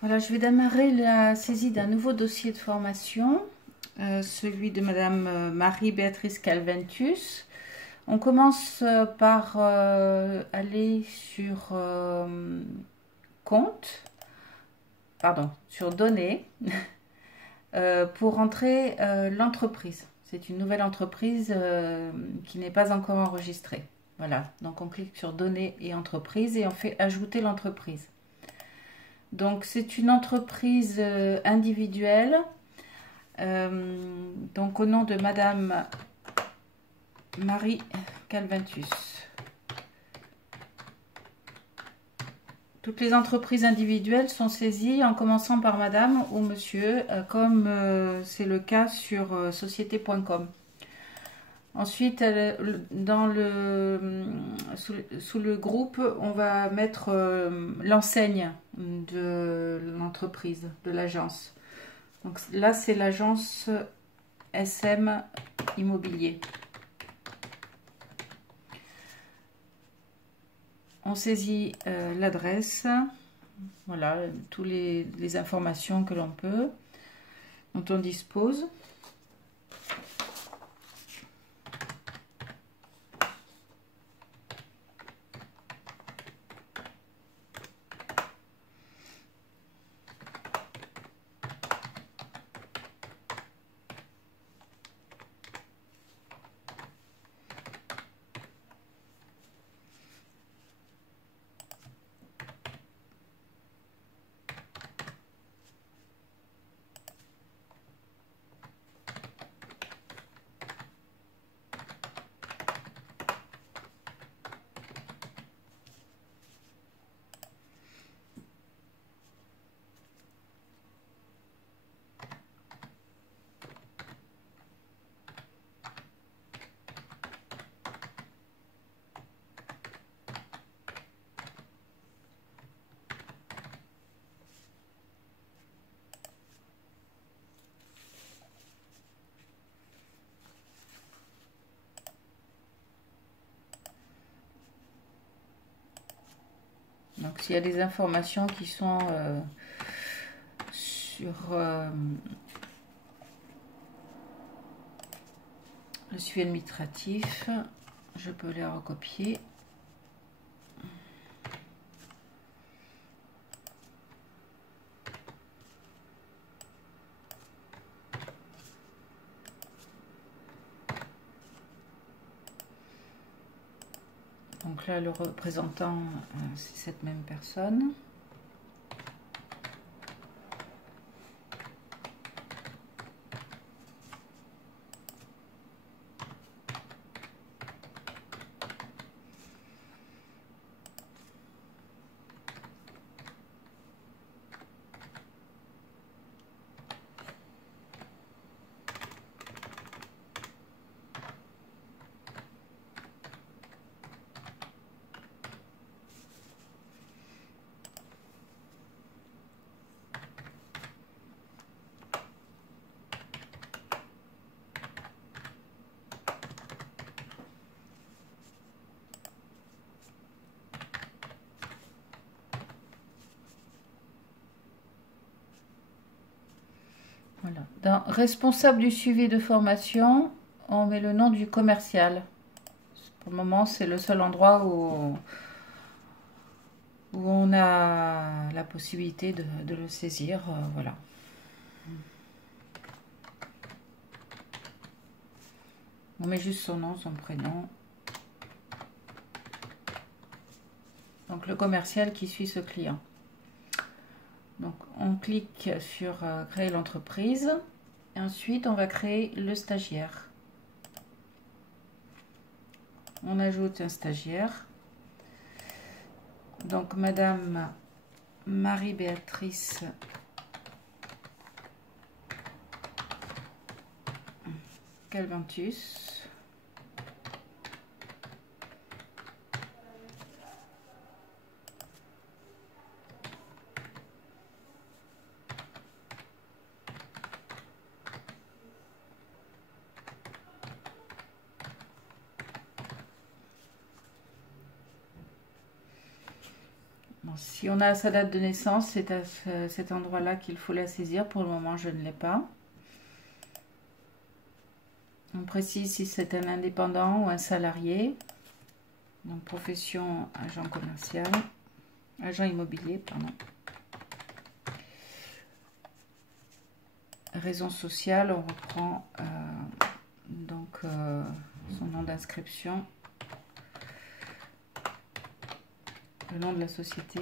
Voilà, je vais démarrer la saisie d'un nouveau dossier de formation, celui de Madame Marie-Béatrice Calventus. On commence par aller sur compte, pardon, sur données, pour entrer l'entreprise. C'est une nouvelle entreprise qui n'est pas encore enregistrée. Voilà, donc on clique sur données et entreprise et on fait ajouter l'entreprise. Donc c'est une entreprise individuelle, donc au nom de Madame Marie Calventus. Toutes les entreprises individuelles sont saisies en commençant par Madame ou Monsieur, comme c'est le cas sur société.com. Ensuite, sous le groupe, on va mettre l'enseigne de l'entreprise, de l'agence. Donc là, c'est l'agence SM Immobilier. On saisit l'adresse, voilà, toutes les informations que l'on peut, dont on dispose. Donc s'il y a des informations qui sont sur le suivi administratif, je peux les recopier. Donc là, le représentant, c'est cette même personne. Voilà. Dans responsable du suivi de formation, on met le nom du commercial. Pour le moment, c'est le seul endroit où on a la possibilité de le saisir. Voilà. On met juste son nom, son prénom. Donc le commercial qui suit ce client. Donc on clique sur créer l'entreprise. Et ensuite on va créer le stagiaire. On ajoute un stagiaire. Donc Madame Marie-Béatrice Calventus. Si on a sa date de naissance, c'est à cet endroit-là qu'il faut la saisir. Pour le moment, je ne l'ai pas. On précise si c'est un indépendant ou un salarié. Donc, profession, agent commercial, agent immobilier, pardon. Raison sociale, on reprend son nom d'inscription, le nom de la société.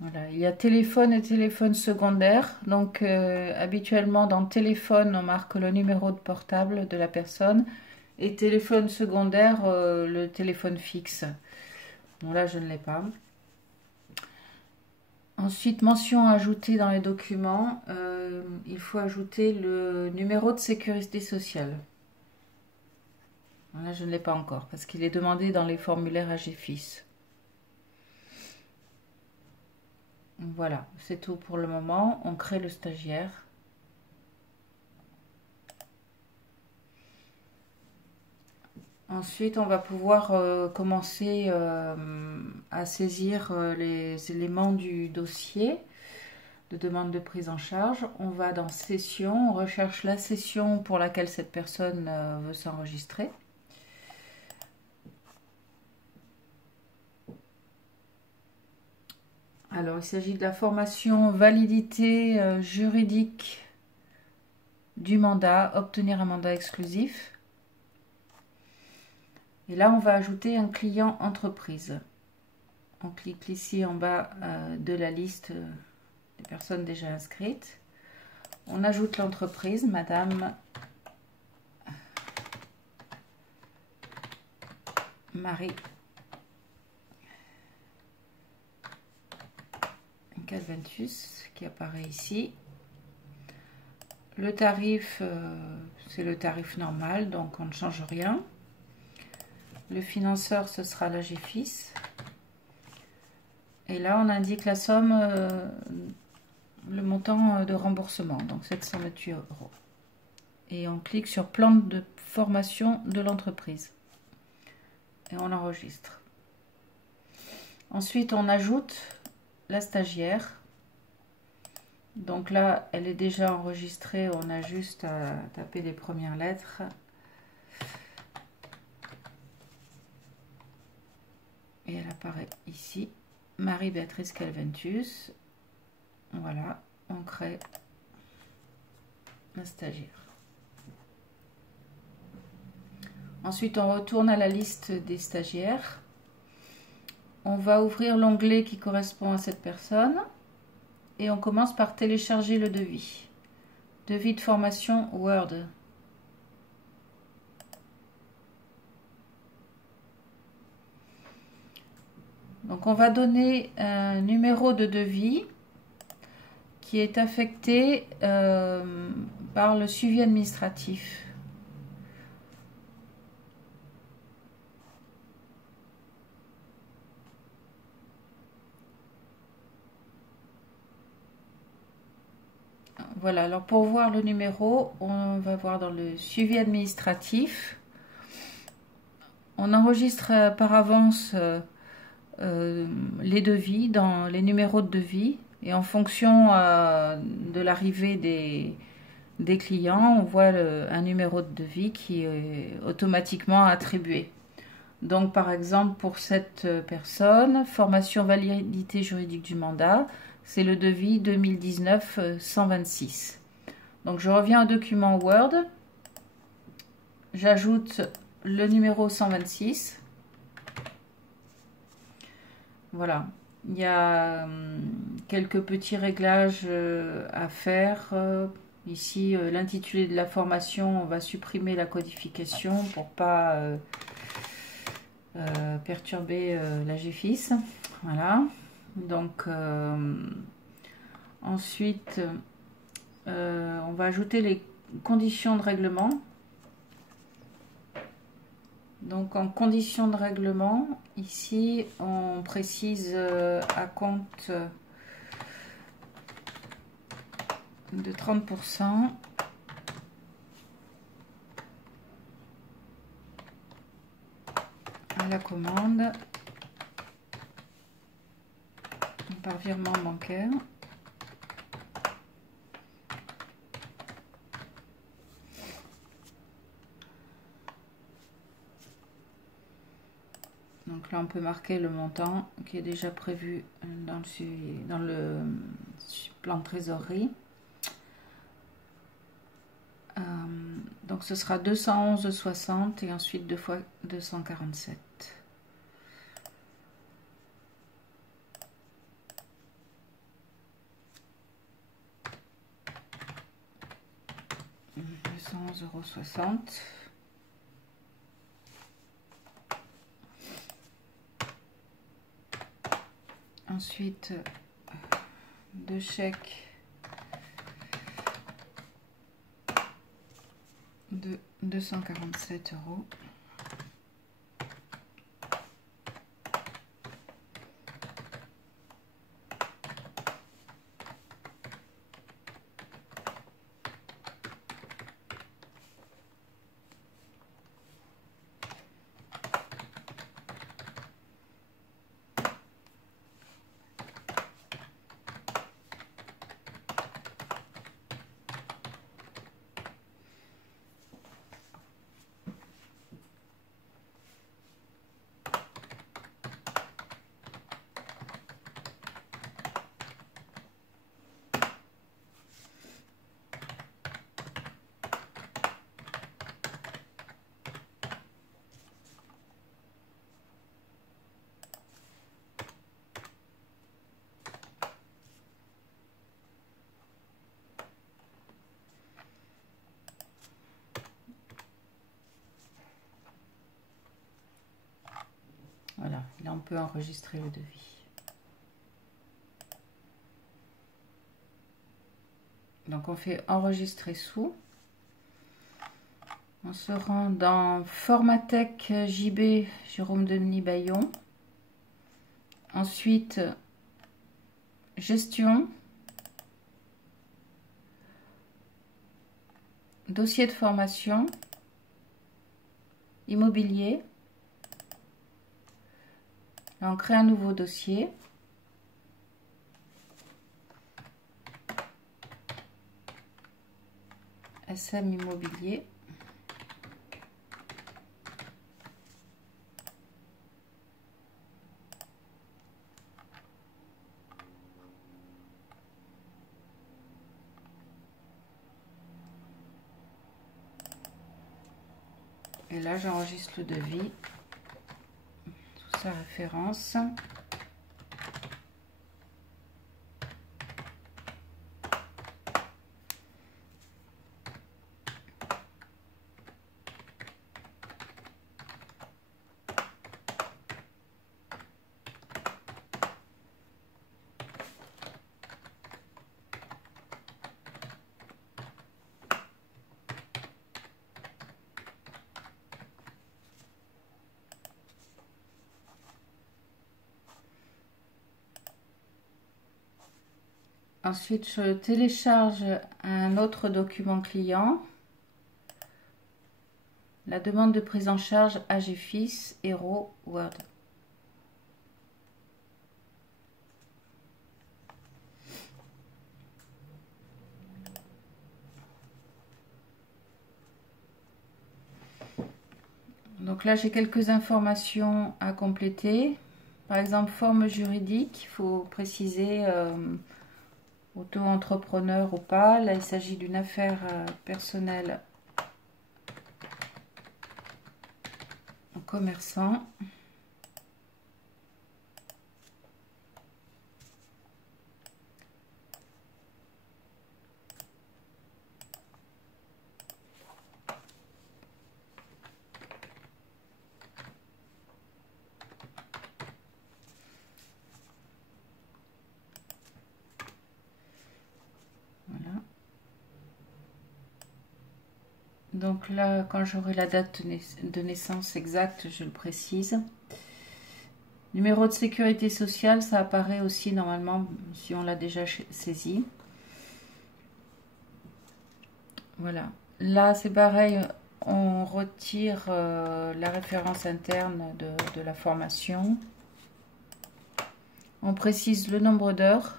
Voilà, il y a téléphone et téléphone secondaire. Donc, habituellement, dans téléphone, on marque le numéro de portable de la personne. Et téléphone secondaire, le téléphone fixe. Bon, là, je ne l'ai pas. Ensuite, mention ajoutée dans les documents. Il faut ajouter le numéro de sécurité sociale. Là, je ne l'ai pas encore parce qu'il est demandé dans les formulaires AGFIS. Voilà, c'est tout pour le moment. On crée le stagiaire. Ensuite, on va pouvoir commencer à saisir les éléments du dossier de demande de prise en charge. On va dans session, on recherche la session pour laquelle cette personne veut s'enregistrer. Alors, il s'agit de la formation validité juridique du mandat, obtenir un mandat exclusif. Et là, on va ajouter un client entreprise. On clique ici en bas de la liste des personnes déjà inscrites. On ajoute l'entreprise, Madame Marie Calventus qui apparaît ici. Le tarif, c'est le tarif normal, donc on ne change rien. Le financeur, ce sera l'AGFIS. Et là, on indique la somme, le montant de remboursement, donc 728 €. Et on clique sur plan de formation de l'entreprise. Et on enregistre. Ensuite, on ajoute la stagiaire. Donc là, elle est déjà enregistrée. On a juste à taper les premières lettres. Et elle apparaît ici. Marie-Béatrice Calventus. Voilà, on crée la stagiaire. Ensuite, on retourne à la liste des stagiaires. On va ouvrir l'onglet qui correspond à cette personne. Et on commence par télécharger le devis. Devis de formation Word. Donc on va donner un numéro de devis qui est affecté par le suivi administratif. Voilà, alors pour voir le numéro, on va voir dans le suivi administratif. On enregistre par avance les devis dans les numéros de devis et en fonction de l'arrivée des clients, on voit un numéro de devis qui est automatiquement attribué. Donc par exemple pour cette personne, formation validité juridique du mandat, c'est le devis 2019-126. Donc je reviens au document Word, j'ajoute le numéro 126. Voilà, il y a quelques petits réglages à faire. Ici, l'intitulé de la formation, on va supprimer la codification pour pas perturber la GFIS. Voilà. Donc, ensuite, on va ajouter les conditions de règlement. Donc, en conditions de règlement, ici, on précise à compte de 30%. À la commande par virement bancaire. Donc là, on peut marquer le montant qui est déjà prévu dans le plan de trésorerie. Donc ce sera 211,60 et ensuite 2 fois 247. €211,60. Ensuite, deux chèques de 247 €. Voilà, là on peut enregistrer le devis. Donc on fait enregistrer sous. On se rend dans Formatec JB Jérôme Denis Bayon. Ensuite, gestion, dossier de formation, immobilier. Là, on crée un nouveau dossier. SM immobilier. Et là, j'enregistre le devis sous sa référence. Ensuite, je télécharge un autre document client. La demande de prise en charge AGFIS Hero Word. Donc là, j'ai quelques informations à compléter. Par exemple, forme juridique, il faut préciser auto-entrepreneur ou pas. Là, il s'agit d'une affaire personnelle en commerçant. Voilà. Donc là, quand j'aurai la date de naissance exacte, je le précise. Numéro de sécurité sociale, ça apparaît aussi normalement si on l'a déjà saisi. Voilà. Là, c'est pareil, on retire la référence interne de la formation. On précise le nombre d'heures.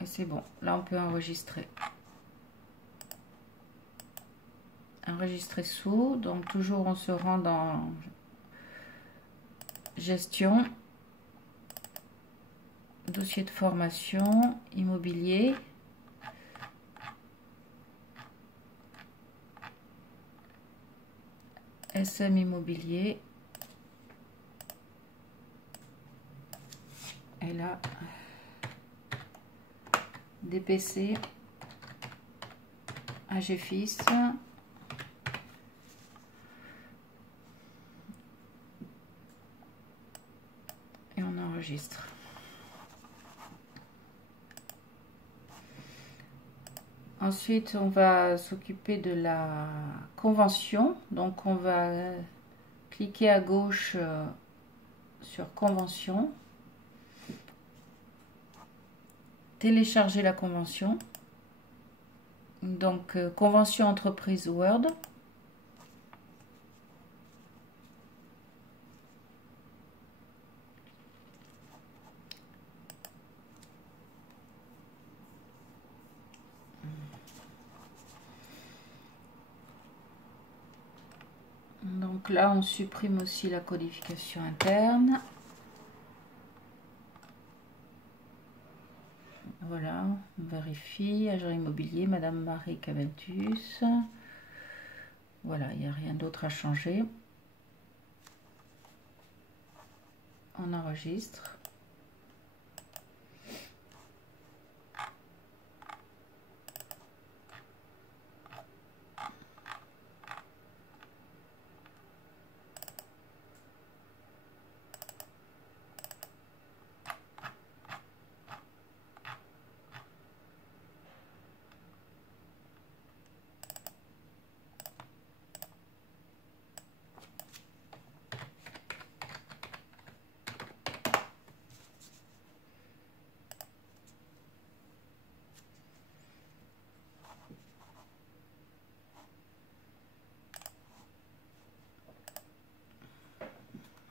Et c'est bon. Là, on peut enregistrer. Enregistrer sous. Donc, toujours, on se rend dans gestion. Dossier de formation. Immobilier. SM Immobilier. Et là, DPC. AGFIS. Et on enregistre. Ensuite, on va s'occuper de la convention. Donc, on va cliquer à gauche sur convention. Télécharger la convention. Donc, convention entreprise Word. Donc là, on supprime aussi la codification interne. Voilà, on vérifie. Agent immobilier, Madame Marie Caventus. Voilà, il n'y a rien d'autre à changer. On enregistre.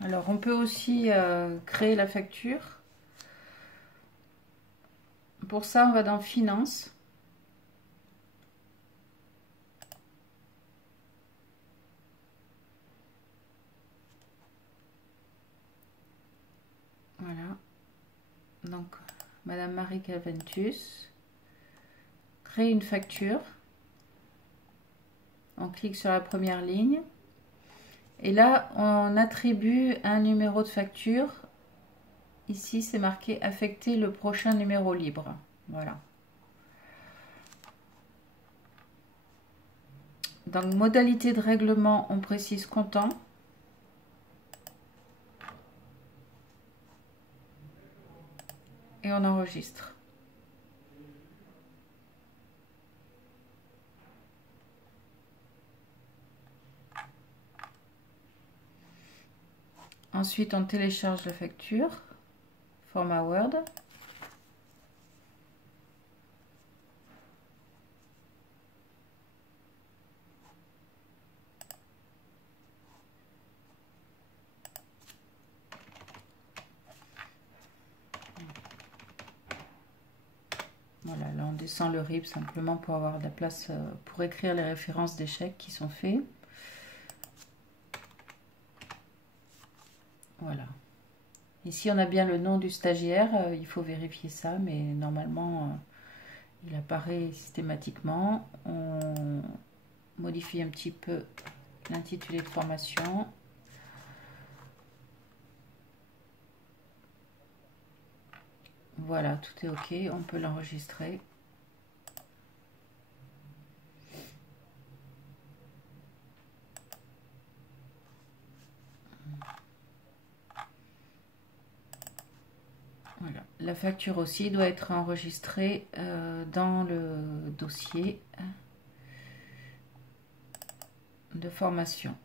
Alors, on peut aussi créer la facture. Pour ça, on va dans Finances. Voilà. Donc, Madame Marie Caventus. Créer une facture. On clique sur la première ligne. Et là, on attribue un numéro de facture. Ici, c'est marqué affecter le prochain numéro libre. Voilà. Donc, modalité de règlement, on précise comptant. Et on enregistre. Ensuite, on télécharge la facture, format Word. Voilà, là on descend le RIB simplement pour avoir de la place pour écrire les références des chèques qui sont faits. Voilà. Ici on a bien le nom du stagiaire, il faut vérifier ça, mais normalement il apparaît systématiquement. On modifie un petit peu l'intitulé de formation. Voilà, tout est OK, on peut l'enregistrer. Voilà. La facture aussi doit être enregistrée dans le dossier de formation.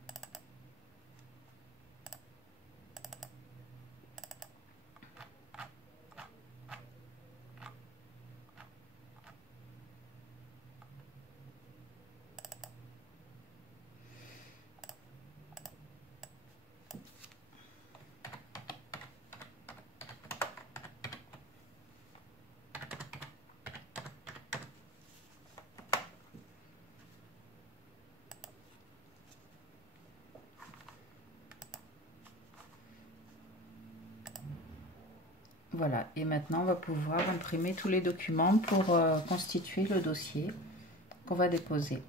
Voilà, et maintenant on va pouvoir imprimer tous les documents pour constituer le dossier qu'on va déposer.